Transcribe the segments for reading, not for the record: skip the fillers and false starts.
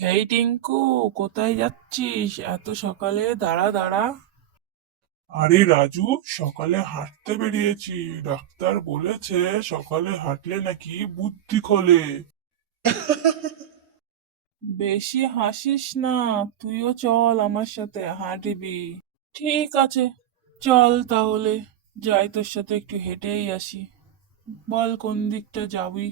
এই টিঙ্কু, কোথায় যাচ্ছিস এত সকালে? দাঁড়া দাঁড়া। আরে রাজু, সকালে হাঁটতে বেরিয়েছি। ডাক্তার বলেছে সকালে হাঁটলে নাকি বুদ্ধি খোলে। বেশি হাসিস না। তুইও চল আমার সাথে হাঁটবি। ঠিক আছে, চল তাহলে। যাই, তোর সাথে একটু হেঁটেই আসি। বল কোন দিকটা যাবি?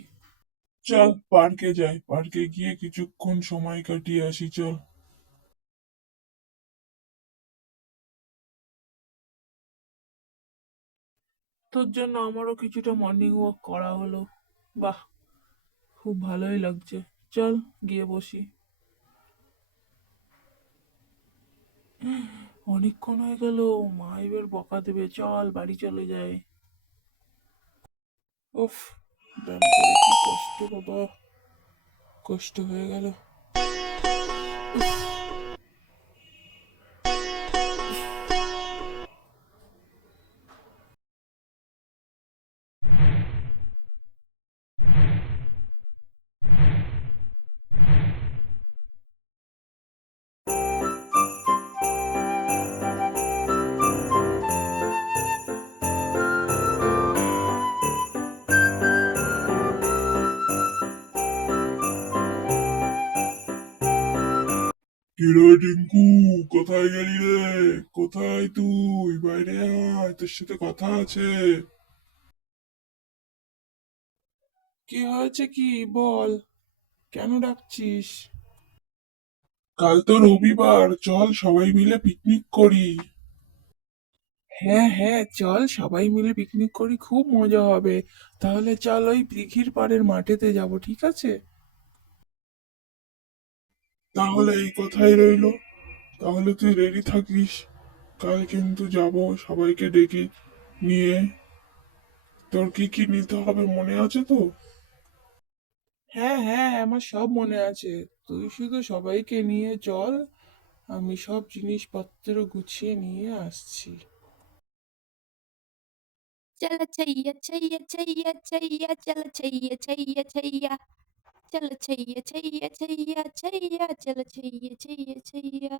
চল পার্কে যাই, পার্কে গিয়ে কিছুক্ষণ সময় কাটিয়ে আসি, চল। তোর জন্য আমারও কিছুটা মর্নিং ওয়াক করা হলো। বাহ, খুব ভালোই লাগছে। চল গিয়ে বসি। অনেকক্ষণ হয়ে গেল, মা এবার বকা দেবে। চল বাড়ি চলে যাই। উফ, ব্যায়াম করে কি কষ্ট বাবা, কষ্ট হয়ে গেল। কিরে টিঙ্কু, কোথায় গেলি রে? কোথায় তুই? বাইরে আয়, তোর সাথে কথা আছে। কি হয়েছে, কি বল? কেন ডাকছিস? কাল তো রবিবার, চল সবাই মিলে পিকনিক করি। হ্যাঁ হ্যাঁ, চল সবাই মিলে পিকনিক করি, খুব মজা হবে। তাহলে চল ওই দিঘির পাড়ের মাঠেতে যাব, ঠিক আছে? তাহলে এই কথাই রইলো। তাহলে তুই রেডি থাকিস। কাল কিন্তু যাব, সবাইকে ডেকে নিয়ে। তোর কি কি নিতে হবে মনে আছে তো? হ্যাঁ হ্যাঁ, আমার সব মনে আছে। তুই শুধু সবাইকে নিয়ে চল, আমি সব জিনিসপত্র গুছিয়ে নিয়ে আসছি। चल छैया छैया छैया छैया चल छैया छैया छैया चल छैया छैया छैया छैया चल छैया छैया छैया